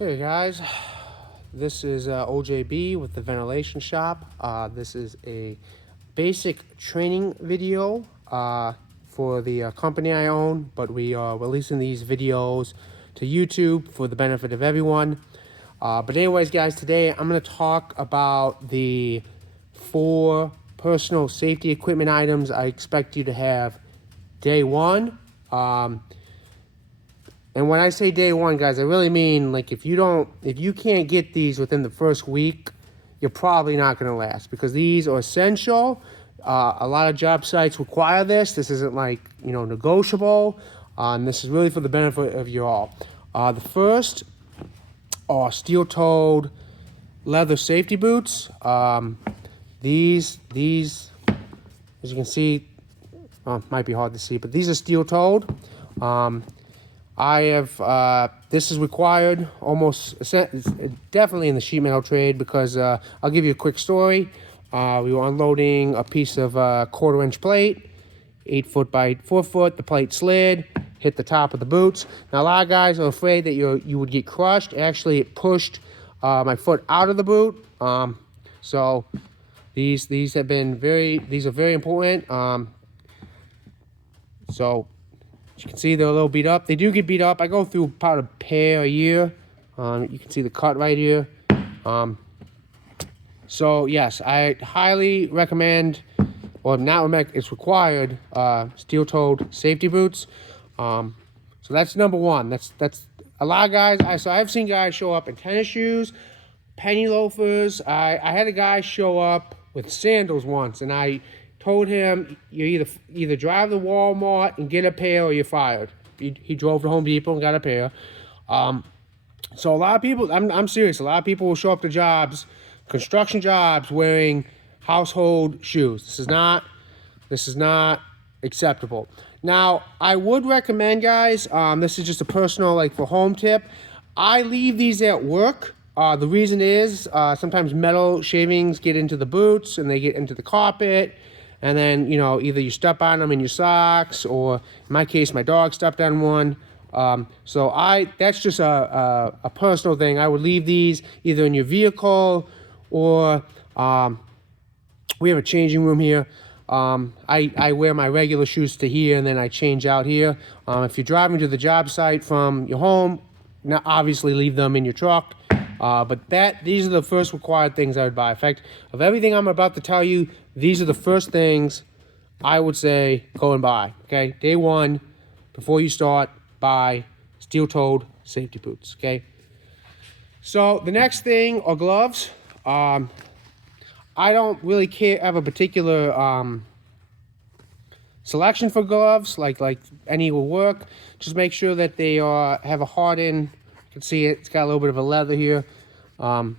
Hey guys, this is OJB with the Ventilation Shop. This is a basic training video for the company I own, but we are releasing these videos to YouTube for the benefit of everyone. But anyways, guys, today I'm going to talk about the 4 personal safety equipment items I expect you to have day one. And when I say day one, guys, I really mean, like, if you can't get these within the first week, you're probably not going to last, because these are essential. A lot of job sites require this. This isn't like, negotiable. And this is really for the benefit of you all. The first are steel-toed leather safety boots. These, as you can see, might be hard to see, but these are steel-toed. I have, this is required almost, definitely in the sheet metal trade, because I'll give you a quick story. We were unloading a piece of 1/4-inch plate, 8 foot by 4 foot. The plate slid, hit the top of the boots. Now, a lot of guys are afraid that you would get crushed. Actually, it pushed my foot out of the boot. So these are very important. So as you can see, they're a little beat up. They do get beat up. I go through about a pair a year. You can see the cut right here. So yes, I highly recommend, or not recommend, it's required, steel-toed safety boots. So that's number one. That's a lot of guys. I've seen guys show up in tennis shoes, penny loafers. I had a guy show up with sandals once, and I told him, you either drive to Walmart and get a pair, or you're fired. He drove to Home Depot and got a pair. So a lot of people, I'm serious, a lot of people will show up to jobs, construction jobs, wearing household shoes. This is not acceptable. Now, I would recommend, guys, this is just a personal, like, for home tip. I leave these at work. The reason is sometimes metal shavings get into the boots and they get into the carpet. And then, either you step on them in your socks, or in my case, my dog stepped on one. So that's just a personal thing. I would leave these either in your vehicle, or we have a changing room here. I wear my regular shoes to here, and then I change out here. If you're driving to the job site from your home, now obviously leave them in your truck. But these are the first required things I would buy. In fact, of everything I'm about to tell you, these are the first things I would say go and buy. Okay, day one, before you start, buy steel-toed safety boots. Okay. So the next thing are gloves. I don't really have a particular selection for gloves. Like any will work. Just make sure that they have a hardened. You can see it's got a little bit of a leather here. Hardened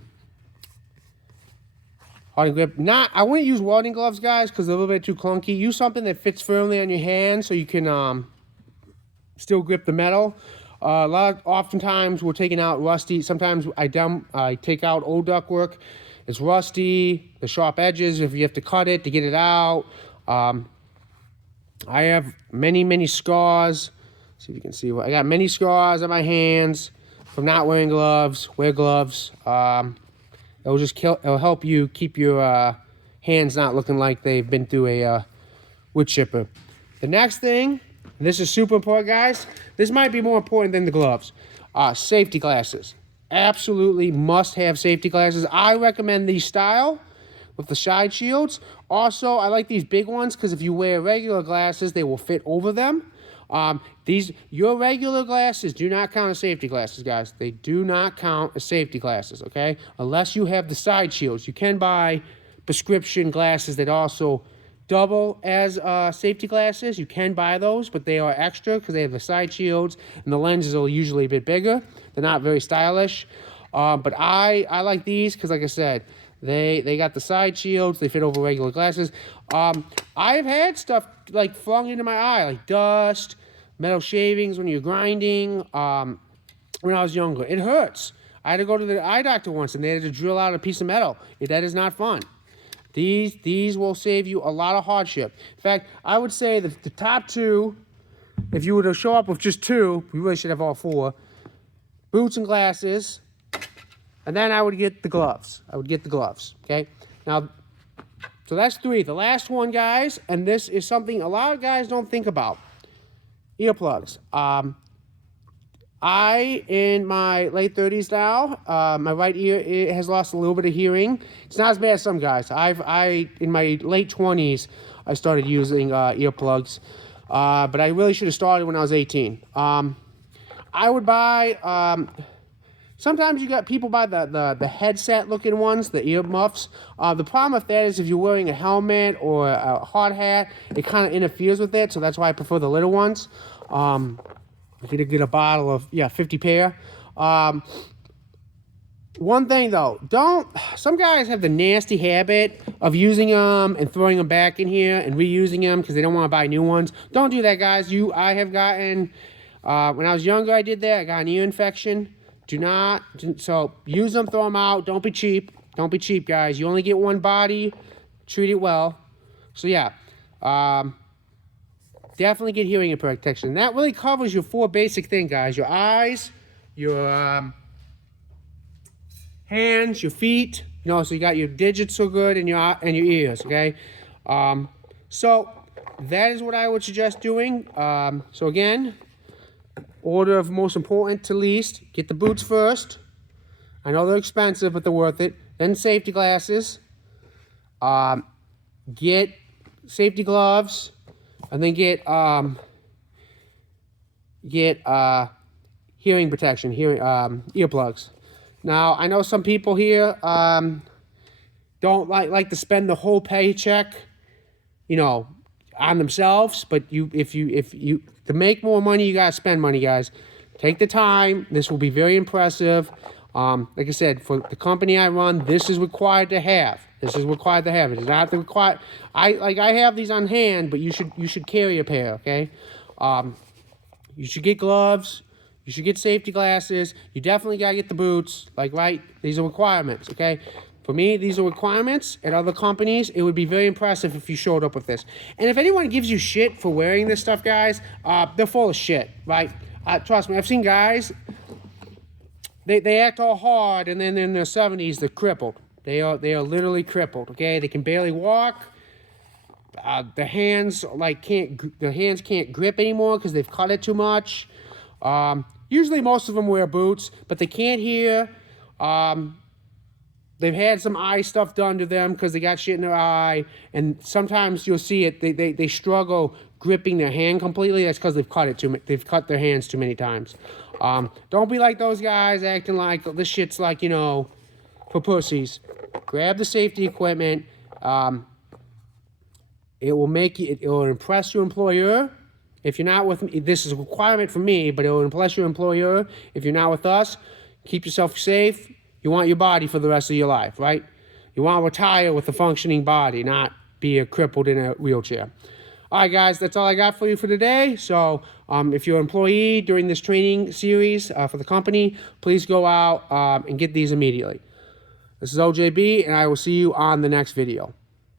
grip. I wouldn't use welding gloves, guys, because they're a little bit too clunky. Use something that fits firmly on your hand, so you can still grip the metal. Oftentimes we're taking out rusty. Sometimes I take out old ductwork. It's rusty. The sharp edges, if you have to cut it to get it out. I have many scars. See if you can see. I got many scars on my hands from not wearing gloves. Wear gloves. It'll help you keep your hands not looking like they've been through a wood chipper. The next thing, and this is super important, guys. This might be more important than the gloves. Safety glasses. Absolutely must have safety glasses. I recommend these style with the side shields. Also, I like these big ones because if you wear regular glasses, they will fit over them. Your regular glasses do not count as safety glasses, guys. They do not count as safety glasses, okay? Unless you have the side shields. You can buy prescription glasses that also double as safety glasses. You can buy those, but they are extra because they have the side shields, and the lenses are usually a bit bigger. They're not very stylish. But I like these because, like I said, they got the side shields. They fit over regular glasses. I've had stuff like flung into my eye, like dust, metal shavings when you're grinding. When I was younger, it hurts. I had to go to the eye doctor once, and they had to drill out a piece of metal. That is not fun. These will save you a lot of hardship. In fact, I would say the top 2, if you were to show up with just 2, we really should have all 4. Boots and glasses. And then I would get the gloves. Okay? Now, so that's 3. The last one, guys, and this is something a lot of guys don't think about. Earplugs. In my late 30s now, my right ear has lost a little bit of hearing. It's not as bad as some guys. In my late 20s, I started using earplugs, but I really should have started when I was 18. I would buy, sometimes you got people buy the headset-looking ones, the ear muffs. The problem with that is if you're wearing a helmet or a hard hat, it kind of interferes with it, so that's why I prefer the little ones. I could get a bottle of, 50 pair. One thing, though, some guys have the nasty habit of using them and throwing them back in here and reusing them because they don't want to buy new ones. Don't do that, guys. I have gotten, when I was younger, I did that. I got an ear infection. So use them, throw them out. Don't be cheap. Don't be cheap, guys. You only get one body. Treat it well. So, yeah. Definitely get hearing protection. That really covers your 4 basic things, guys. Your eyes, your hands, your feet. So you got your digits so good and your ears, okay? So that is what I would suggest doing. So again, order of most important to least. Get the boots first. I know they're expensive, but they're worth it. Then safety glasses. Get safety gloves. And then get hearing protection, earplugs. Now, I know some people here don't like to spend the whole paycheck, on themselves. But if you to make more money, you gotta spend money, guys. Take the time. This will be very impressive. Like I said, for the company I run, this is required to have. It is not the required. I have these on hand, but you should carry a pair, okay? You should get gloves. You should get safety glasses. You definitely gotta get the boots. Right? These are requirements, okay? For me, these are requirements. At other companies, it would be very impressive if you showed up with this. And if anyone gives you shit for wearing this stuff, guys, they're full of shit, right? Trust me, I've seen guys. They act all hard, and then in their 70s, they're crippled. They are literally crippled. Okay, they can barely walk. The hands can't grip anymore because they've cut it too much. Usually, most of them wear boots, but they can't hear. They've had some eye stuff done to them because they got shit in their eye, and sometimes you'll see it. They struggle gripping their hand completely. That's because they've cut their hands too many times. Don't be like those guys acting like this shit's like, for pussies. Grab the safety equipment. It will impress your employer. If you're not with me, this is a requirement for me, but it will impress your employer. If you're not with us, keep yourself safe. You want your body for the rest of your life, right? You want to retire with a functioning body, not be crippled in a wheelchair. All right, guys, that's all I got for you for today. So if you're an employee during this training series for the company, please go out and get these immediately. This is OJB, and I will see you on the next video.